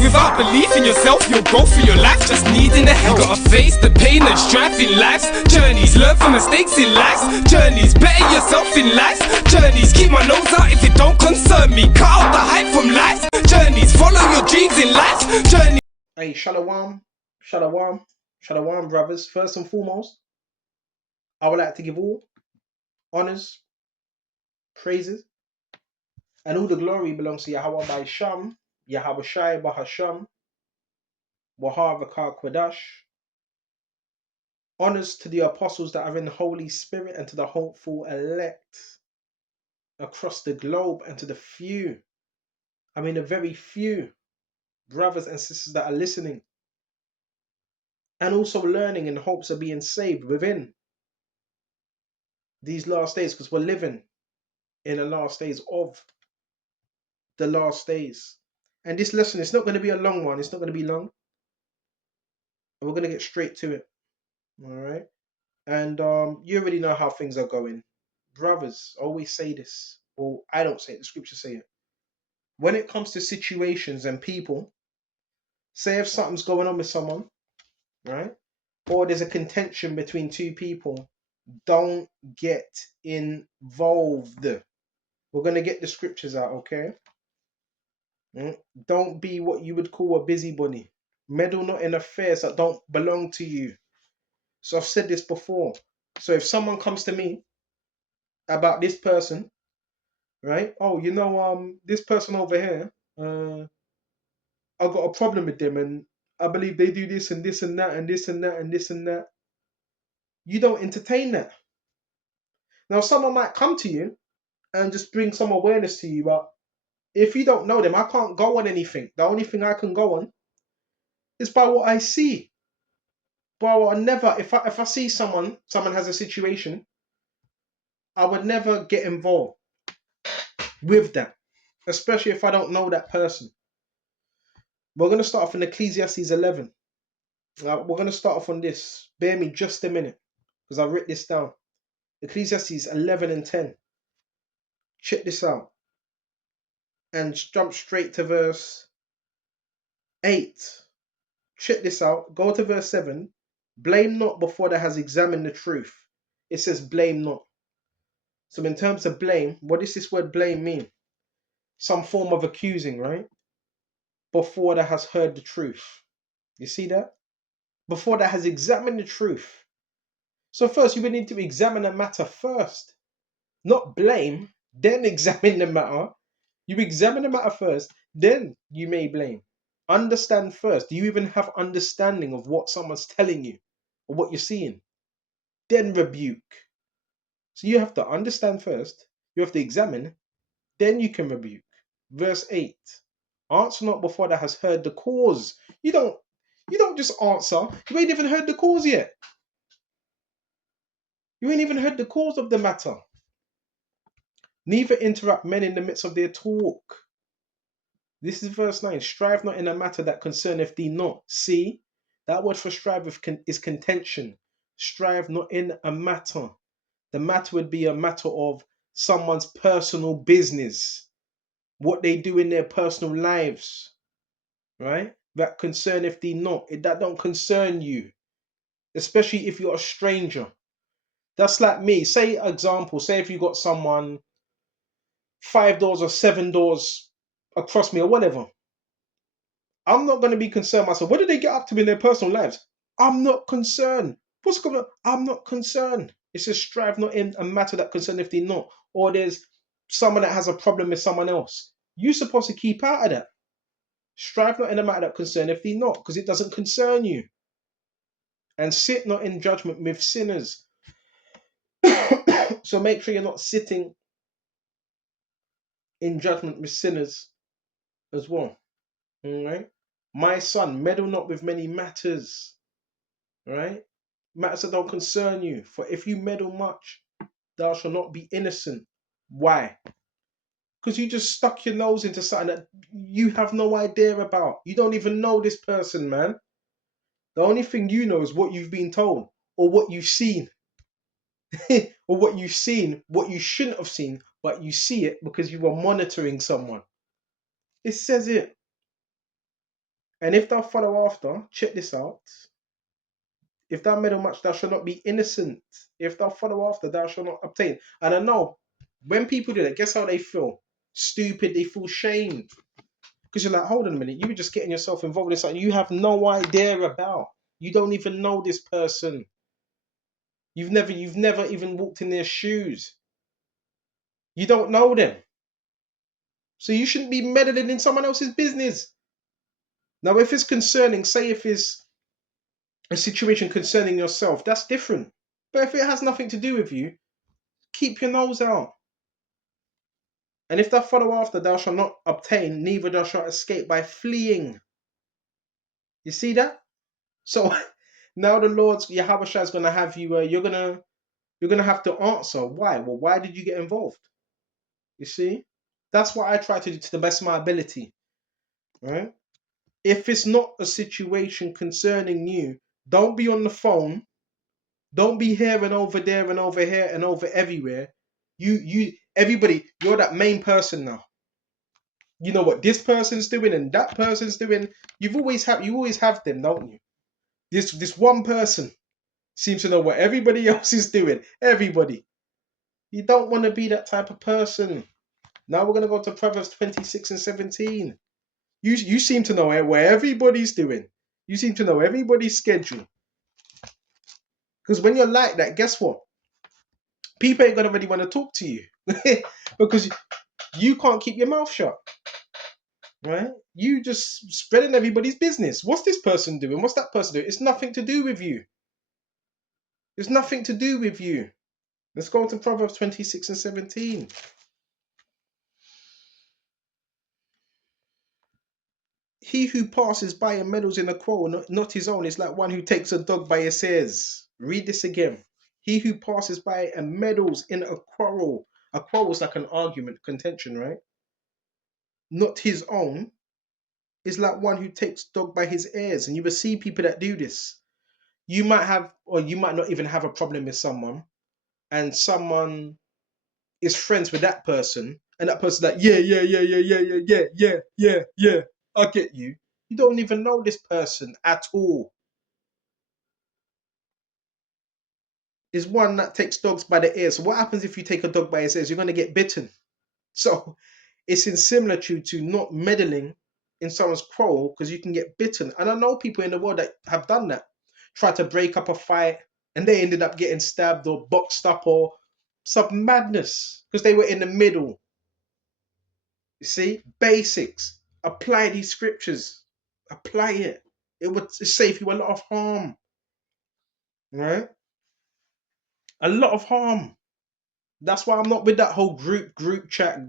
Without belief in yourself, you'll go through your life just needing the help. Gotta face the pain and strife in life's journeys. Learn from mistakes in life's journeys. Better yourself in life's journeys. Keep my nose out if it don't concern me. Cut out the hype from life's journeys. Follow your dreams in life's journey. Hey, shalom, shalom, shalom, brothers. First and foremost, I would like to give all honors, praises, and all the glory belongs to Yahweh by Sham, Yahweh Shai Bahasham, Wahava Kwadash. Honors to the apostles that are in the Holy Spirit and to the hopeful elect across the globe and to the few, the very few brothers and sisters that are listening and also learning in hopes of being saved within these last days, because we're living in the last days of the last days. And this lesson, it's not going to be a long one. It's not going to be long. And we're going to get straight to it. All right. And you already know how things are going. Brothers always say this. Well, I don't say it. The scriptures say it. When it comes to situations and people, say if something's going on with someone, right? Or there's a contention between two people, don't get involved. We're going to get the scriptures out, okay? Don't be what you would call a busybody. Meddle not in affairs that don't belong to you. So I've said this before. So if someone comes to me about this person, right? Oh, this person over here, I've got a problem with them and I believe they do this and this and that and this and that and this and that. You don't entertain that. Now, someone might come to you and just bring some awareness to you, but if you don't know them, I can't go on anything. The only thing I can go on is by what I see. But I never, if I see someone has a situation, I would never get involved with that, especially if I don't know that person. We're going to start off in Ecclesiastes 11. We're going to start off on this. Bear me just a minute, because I wrote this down. Ecclesiastes 11 and 10. Check this out. And jump straight to verse 8. Check this out. Go to verse 7. Blame not before thou hast examined the truth. It says blame not. So in terms of blame, what does this word blame mean? Some form of accusing, right? Before thou hast heard the truth. You see that? Before thou hast examined the truth. So first you would need to examine the matter first. Not blame, then examine the matter. You examine the matter first, then you may blame. Understand first. Do you even have understanding of what someone's telling you or what you're seeing? Then rebuke. So you have to understand first. You have to examine. Then you can rebuke. Verse 8. Answer not before thou hast heard the cause. You don't just answer. You ain't even heard the cause yet. You ain't even heard the cause of the matter. Neither interrupt men in the midst of their talk. This is verse 9. Strive not in a matter that concerneth thee not. See, that word for strive is contention. Strive not in a matter. The matter would be a matter of someone's personal business. What they do in their personal lives. Right? That concerneth thee not. That don't concern you. Especially if you're a stranger. That's like me. Say if you got someone 5 doors or 7 doors across me or whatever. I'm not going to be concerned myself. What do they get up to in their personal lives? I'm not concerned. What's going on? I'm not concerned. It says strive not in a matter that concerneth thee not. Or there's someone that has a problem with someone else. You're supposed to keep out of that. Strive not in a matter that concerneth thee not, because it doesn't concern you. And sit not in judgment with sinners. So make sure you're not sitting in judgment with sinners as well. All right? My son, meddle not with many matters. All right? Matters that don't concern you. For if you meddle much, thou shalt not be innocent. Why? Because you just stuck your nose into something that you have no idea about. You don't even know this person, man. The only thing you know is what you've been told or what you've seen. Or what you've seen, what you shouldn't have seen, but you see it because you were monitoring someone. It says it. And if thou follow after, check this out. If thou meddle much, thou shalt not be innocent. If thou follow after, thou shalt not obtain. And I know when people do that, guess how they feel? Stupid. They feel shamed because you're like, hold on a minute, you were just getting yourself involved in something you have no idea about. You don't even know this person. You've never even walked in their shoes. You don't know them, so you shouldn't be meddling in someone else's business. Now, if it's concerning, say, if it's a situation concerning yourself, that's different. But if it has nothing to do with you, keep your nose out. And if thou follow after, thou shalt not obtain, neither thou shalt escape by fleeing. You see that? So now the Lord's Yahweh Shai is gonna have you. You're gonna have to answer why. Well, why did you get involved? You see, that's what I try to do to the best of my ability. Right? If it's not a situation concerning you, don't be on the phone. Don't be here and over there and over here and over everywhere. Everybody, you're that main person now. You know what this person's doing and that person's doing. You always have them, don't you? This one person seems to know what everybody else is doing. Everybody. You don't want to be that type of person. Now we're gonna go to Proverbs 26 and 17. You seem to know what everybody's doing. You seem to know everybody's schedule. Because when you're like that, guess what? People ain't gonna really want to talk to you because you can't keep your mouth shut, right? You just spreading everybody's business. What's this person doing? What's that person doing? It's nothing to do with you. It's nothing to do with you. Let's go to Proverbs 26 and 17. He who passes by and meddles in a quarrel, not his own, is like one who takes a dog by its ears. Read this again. He who passes by and meddles in a quarrel is like an argument, contention, right? Not his own, is like one who takes dog by his ears. And you will see people that do this. You might have, or you might not even have a problem with someone, and someone is friends with that person, and that person's like, yeah, I get you. You don't even know this person at all. Is one that takes dogs by the ears. So what happens if you take a dog by his ears? You're going to get bitten. So it's in similitude to not meddling in someone's quarrel because you can get bitten. And I know people in the world that have done that, try to break up a fight, and they ended up getting stabbed or boxed up or some madness because they were in the middle. You see, basics. Apply these scriptures. Apply it. It would save you a lot of harm. Right? A lot of harm. That's why I'm not with that whole group chat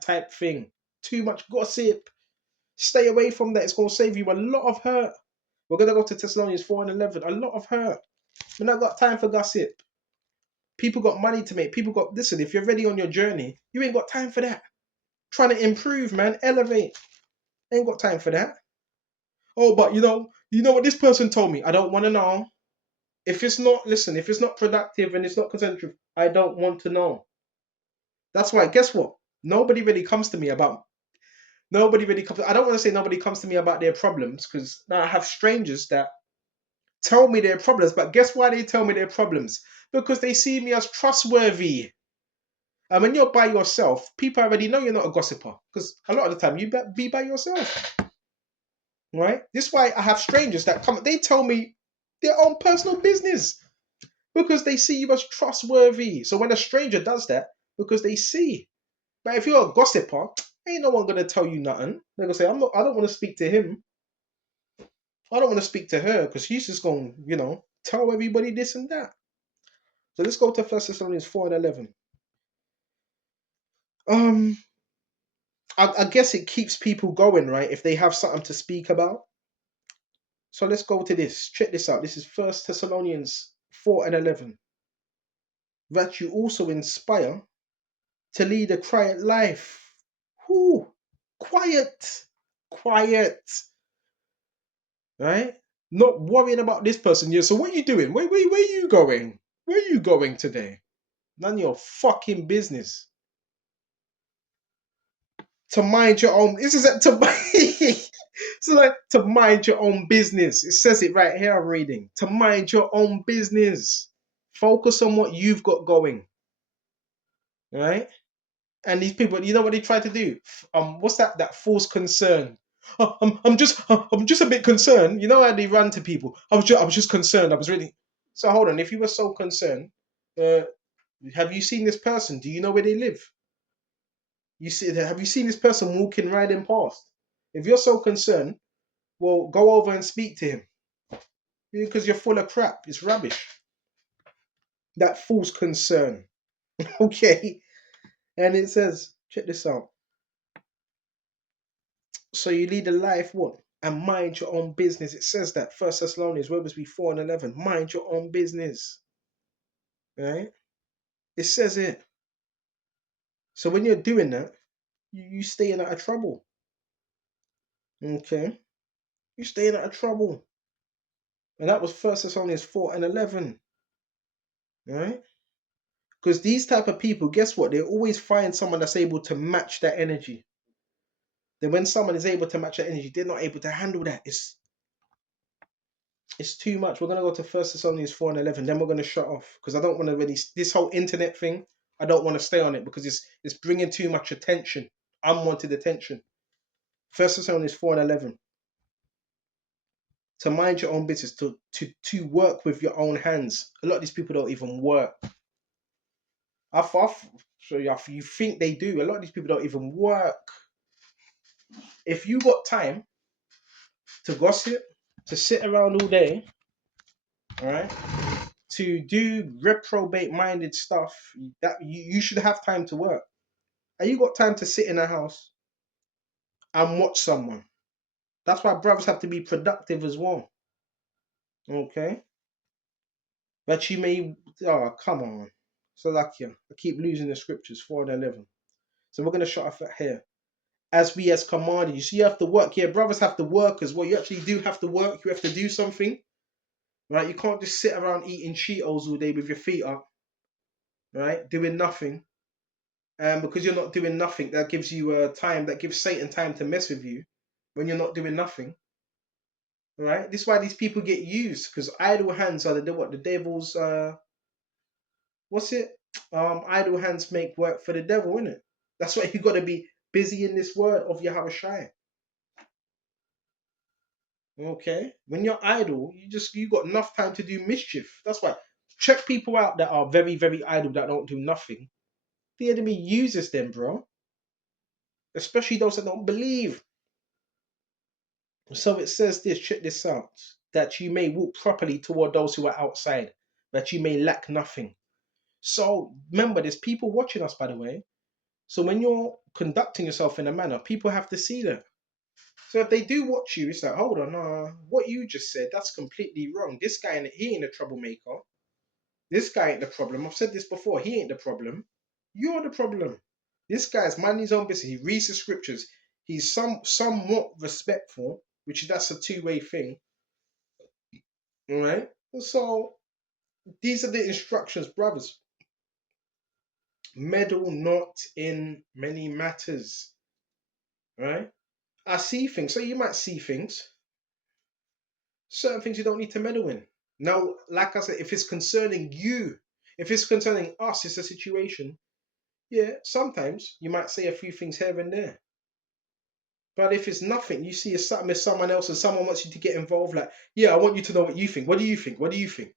type thing. Too much gossip. Stay away from that. It's going to save you a lot of hurt. We're going to go to Thessalonians 4 and 11. A lot of hurt. We're not got time for gossip. People got money to make. People got, listen, if you're ready on your journey, you ain't got time for that. Trying to improve, man. Elevate. Ain't got time for that. Oh, but you know what this person told me? I don't want to know. If it's not, listen, if it's not productive and it's not concentric, I don't want to know. That's why, guess what? Nobody really comes to me about, I don't want to say nobody comes to me about their problems because now I have strangers that tell me their problems, but guess why they tell me their problems? Because they see me as trustworthy. And when you're by yourself, people already know you're not a gossiper because a lot of the time you be by yourself. Right? This is why I have strangers that come, they tell me their own personal business because they see you as trustworthy. So when a stranger does that, because they see. But if you're a gossiper, ain't no one gonna tell you nothing. They're gonna say, I don't want to speak to him. I don't want to speak to her because she's just gonna, tell everybody this and that. So let's go to 1 Thessalonians 4 and 11. I guess it keeps people going, right? If they have something to speak about. So let's go to this. Check this out. This is 1 Thessalonians 4 and 11. That you also inspire to lead a quiet life. Whoo, quiet. Right? Not worrying about this person. Yeah, so what are you doing? Where are you going? Where are you going today? None of your fucking business. To mind your own. This is so like to mind your own business. It says it right here. I'm reading to mind your own business. Focus on what you've got going, right? And these people, you know what they try to do? What's that? That false concern. Oh, I'm just a bit concerned. You know how they run to people. I was just concerned. I was really. So hold on. If you were so concerned, uh, have you seen this person? Do you know where they live? You see, have you seen this person walking, riding past? If you're so concerned, well, go over and speak to him because you're full of crap. It's rubbish. That false concern. Okay. And it says, check this out. So you lead a life, what? And mind your own business. It says that. First Thessalonians, where was we 4 and 11? Mind your own business. Right? It says it. So when you're doing that, you staying out of trouble. Okay? You staying out of trouble. And that was First Thessalonians 4 and 11. Right? Because these type of people, guess what? They always find someone that's able to match that energy. Then when someone is able to match that energy, they're not able to handle that. It's too much. We're gonna go to First Thessalonians 4 and 11. Then we're gonna shut off because I don't want to really this whole internet thing. I don't want to stay on it because it's bringing too much attention, unwanted attention. First Thessalonians 4 and 11. To mind your own business, to work with your own hands. A lot of these people don't even work. So you think they do. A lot of these people don't even work. If you got time to gossip, to sit around all day, all right, to do reprobate-minded stuff, that you should have time to work. And you got time to sit in a house and watch someone. That's why brothers have to be productive as well. Okay? But you may, oh, come on. So lucky. I keep losing the scriptures, 4 and 11. So we're going to shut off here. As we as commanded, you see, you have to work. Yeah, brothers have to work as well. You actually do have to work. You have to do something. Right? You can't just sit around eating Cheetos all day with your feet up. Right? Doing nothing. Because you're not doing nothing, that gives you time, that gives Satan time to mess with you when you're not doing nothing. Right? This is why these people get used, because idle hands are the devil's what's it? Idle hands make work for the devil, isn't it? That's why you gotta be busy in this word of Yahushua. Okay? When you're idle, you got enough time to do mischief. That's why check people out that are very, very idle, that don't do nothing. The enemy uses them, bro. Especially those that don't believe. So it says this, check this out, that you may walk properly toward those who are outside, that you may lack nothing. So remember, there's people watching us, by the way. So when you're conducting yourself in a manner, people have to see that. So if they do watch you, it's like, hold on, what you just said, that's completely wrong. This guy, he ain't a troublemaker. This guy ain't the problem. I've said this before. He ain't the problem. You're the problem. This guy's minding his own business. He reads the scriptures. He's somewhat respectful, which that's a two-way thing. All right. So these are the instructions, brothers. Meddle not in many matters. Right? I see things. So you might see things. Certain things you don't need to meddle in. Now, like I said, if it's concerning you, if it's concerning us, it's a situation. Yeah, sometimes you might say a few things here and there. But if it's nothing, you see it's something with someone else and someone wants you to get involved, like, yeah, I want you to know what you think. What do you think? What do you think?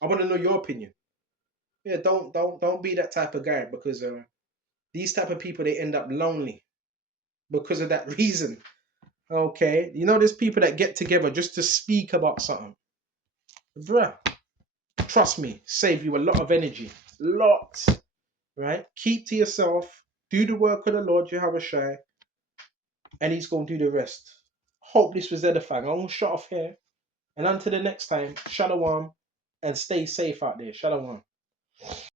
I want to know your opinion. Yeah, don't be that type of guy, because these type of people, they end up lonely because of that reason. Okay, you know, there's people that get together just to speak about something. Bruh, trust me, save you a lot of energy. Lots. Right? Keep to yourself. Do the work of the Lord, Yahushua, and he's going to do the rest. Hope this was edifying. I'm going to shut off here. And until the next time, shalom, and stay safe out there. Shalom.